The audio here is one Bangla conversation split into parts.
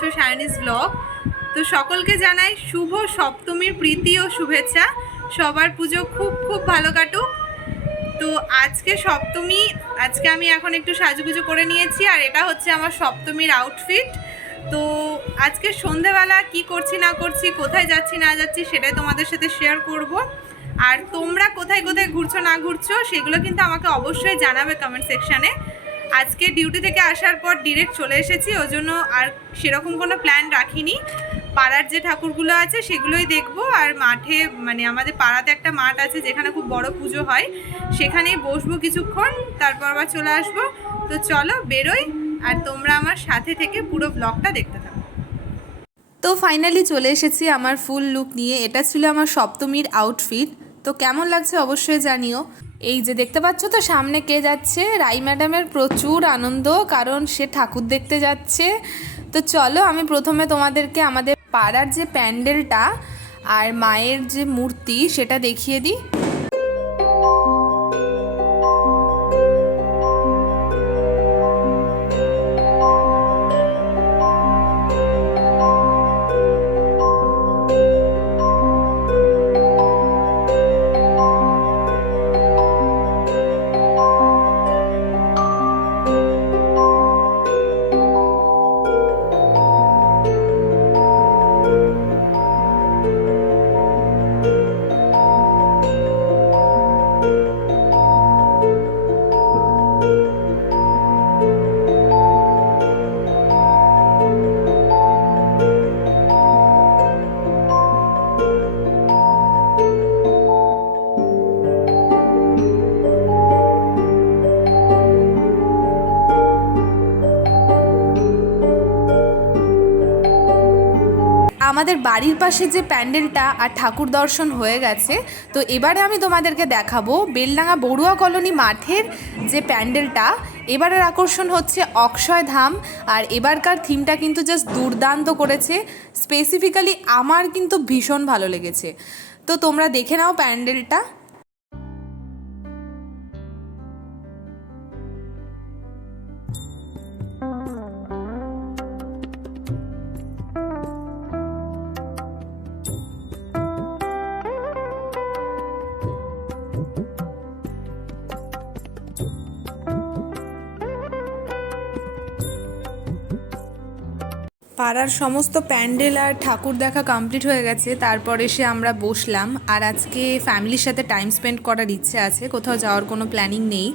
দেখছো সায়নিস ব্লগ। তো সকলকে জানাই শুভ সপ্তমীর প্রীতি ও শুভেচ্ছা। সবার পুজো খুব খুব ভালো কাটুক। তো আজকে সপ্তমী, আজকে আমি এখন একটু সাজুগুজু করে নিয়েছি, আর এটা হচ্ছে আমার সপ্তমীর আউটফিট। তো আজকে সন্ধেবেলা কি করছি না করছি, কোথায় যাচ্ছি না যাচ্ছি, সেটাই তোমাদের সাথে শেয়ার করব। আর তোমরা কোথায় কোথায় ঘুরছো না ঘুরছো সেগুলো কিন্তু আমাকে অবশ্যই জানাবে কমেন্ট সেকশানে। আজকে ডিউটি থেকে আসার পর ডিরেক্ট চলে এসেছি, ওই জন্য আর সেরকম কোনো প্ল্যান রাখিনি। পাড়ার যে ঠাকুরগুলো আছে সেগুলোই দেখবো, আর মাঠে মানে আমাদের পাড়াতে একটা মাঠ আছে যেখানে খুব বড় পুজো হয়, সেখানেই বসবো কিছুক্ষণ, তারপর আবার চলে আসবো। তো চলো বেরোই, আর তোমরা আমার সাথে থেকে পুরো ব্লগটা দেখতে থাকো। তো ফাইনালি চলে এসেছি আমার ফুল লুক নিয়ে। এটা ছিল আমার সপ্তমীর আউটফিট। তো কেমন লাগছে অবশ্যই জানিও। এই যে দেখতে পাচ্ছ তো সামনে কে যাচ্ছে, রাই ম্যাডামের প্রচুর আনন্দ, কারণ সে ঠাকুর দেখতে যাচ্ছে। তো চলো আমি প্রথমে তোমাদেরকে আমাদের পাড়ার যে প্যান্ডেলটা আর মায়ের যে মূর্তি সেটা দেখিয়ে দিই। আমাদের বাড়ির পাশে যে প্যান্ডেলটা আর ঠাকুর দর্শন হয়ে গেছে। তো এবারে আমি তোমাদেরকে দেখাবো বেলডাঙ্গা বড়ুয়া কলোনি মাঠের যে প্যান্ডেলটা। এবারের আকর্ষণ হচ্ছে অক্ষয় ধাম, আর এবারকার থিমটা কিন্তু জাস্ট দুর্দান্ত করেছে। স্পেসিফিক্যালি আমার কিন্তু ভীষণ ভালো লেগেছে। তো তোমরা দেখে নাও প্যান্ডেলটা। পাড়ার সমস্ত প্যান্ডেল আর ঠাকুর দেখা কমপ্লিট হয়ে গেছে, তারপর এসে আমরা বসলাম। আর আজকে ফ্যামিলির সাথে টাইম স্পেন্ড করার ইচ্ছে আছে, কোথাও যাওয়ার কোনো প্ল্যানিং নেই,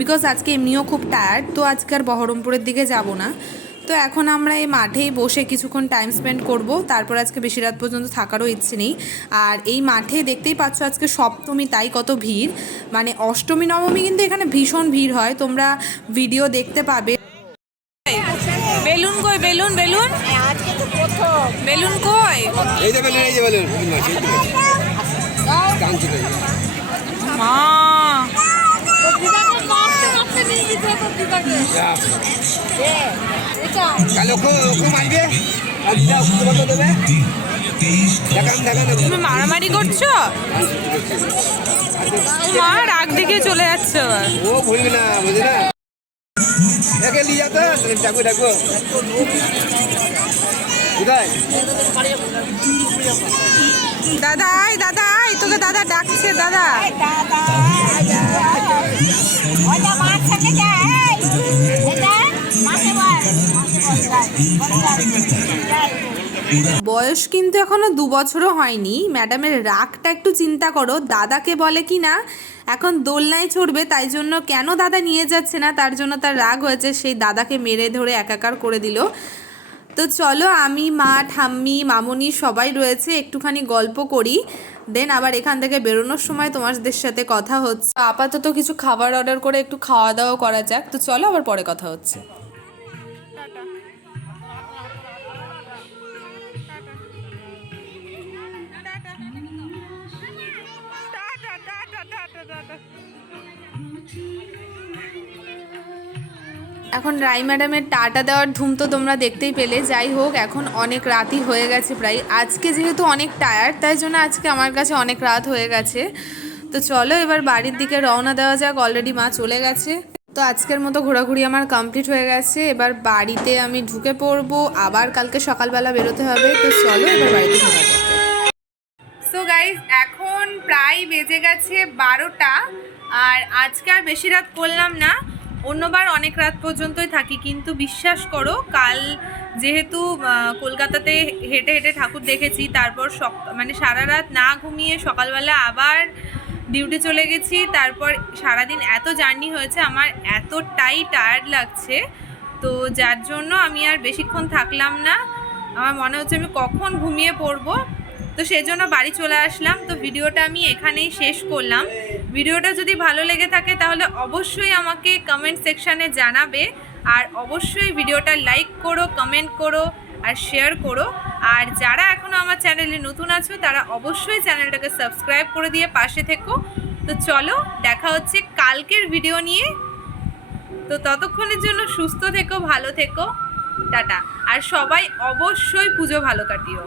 বিকজ আজকে এমনিও খুব টায়ার্ড। তো আজকে আর বহরমপুরের দিকে যাব না। তো এখন আমরা এই মাঠেই বসে কিছুক্ষণ টাইম স্পেন্ড করব, তারপর আজকে বেশি রাত পর্যন্ত থাকারও ইচ্ছে নেই। আর এই মাঠে দেখতেই পাচ্ছ আজকে সপ্তমী, তাই কত ভিড়। মানে অষ্টমী নবমী কিন্তু এখানে ভীষণ ভিড় হয়, তোমরা ভিডিও দেখতে পাবে। বেলুন কই, বেলুন বেলুন বেলুন কই, এই যে বেলুন, এই যে বেলুন মা তুমি মারামারি করছো, মা রাগ দেখে চলে যাচ্ছে আবার। ও ভুলবি না, বুঝলি না, একে নিয়ে যাতো ডাকবো ডাকবো কোথায় দাদা আয়, দাদা আয়, তোকে দাদা ডাকছে, দাদা। বয়স কিন্তু এখনো 2 বছরও হয়নি। ম্যাডামের রাগটা একটু চিন্তা করো, দাদাকে বলে কি না এখন দোলনায় চড়বে, তাই জন্য কেন দাদা নিয়ে যাচ্ছে না তার জন্য তার রাগ হয়েছে, সেই দাদাকে মেরে ধরে একাকার করে দিল। তো চলো আমি, মা, ঠাম্মি, মামনি সবাই রয়েছে, একটুখানি গল্প করি, দেন আবার এখান থেকে বেরোনোর সময় তোমাদের সাথে কথা হচ্ছে। আপাতত কিছু খাবার অর্ডার করে একটু খাওয়া দাওয়া করা যাক। তো চলো আবার পরে কথা হচ্ছে। এখন রাই ম্যাডামের টাটা দেওয়ার ধুম তো তোমরা দেখতেই পেলে। যাই হোক, এখন অনেক রাতই হয়ে গেছে প্রায়। আজকে যেহেতু অনেক টায়ার্ড, তাই জন্য আজকে আমার কাছে অনেক রাত হয়ে গেছে। তো চলো এবার বাড়ির দিকে রওনা দেওয়া যাক। অলরেডি মা চলে গেছে। তো আজকের মতো ঘোরাঘুরি আমার কমপ্লিট হয়ে গেছে। এবার বাড়িতে আমি ঢুকে পড়বো, আবার কালকে সকালবেলা বেরোতে হবে। তো চলো এবার বাড়িতে ঢোকা যাবে। সো গাইস, এখন প্রায় বেজে গেছে 12টা। আর আজকে আর বেশি রাত করলাম না, অন্যবার অনেক রাত পর্যন্তই থাকি, কিন্তু বিশ্বাস করো কাল যেহেতু কলকাতাতে হেঁটে হেঁটে ঠাকুর দেখেছি, তারপর মানে সারা রাত না ঘুমিয়ে সকালবেলা আবার ডিউটি চলে গেছি, তারপর সারাদিন এত জার্নি হয়েছে, আমার এতটাই টায়ার্ড লাগছে। তো যার জন্য আমি আর বেশিক্ষণ থাকলাম না, আমার মনে হচ্ছে আমি কখন ঘুমিয়ে পড়বো। তো সেজন্য বাড়ি চলে আসলাম। তো ভিডিওটা আমি এখানেই শেষ করলাম। ভিডিওটা যদি ভালো লেগে থাকে তাহলে অবশ্যই আমাকে কমেন্ট সেকশানে জানাবে, আর অবশ্যই ভিডিওটা লাইক করো, কমেন্ট করো আর শেয়ার করো। আর যারা এখনও আমার চ্যানেলে নতুন আছো তারা অবশ্যই চ্যানেলটাকে সাবস্ক্রাইব করে দিয়ে পাশে থেকো। তো চলো দেখা হচ্ছে কালকের ভিডিও নিয়ে। তো ততক্ষণের জন্য সুস্থ থেকো, ভালো থেকো, টাটা। আর সবাই অবশ্যই পুজো ভালো কাটিও।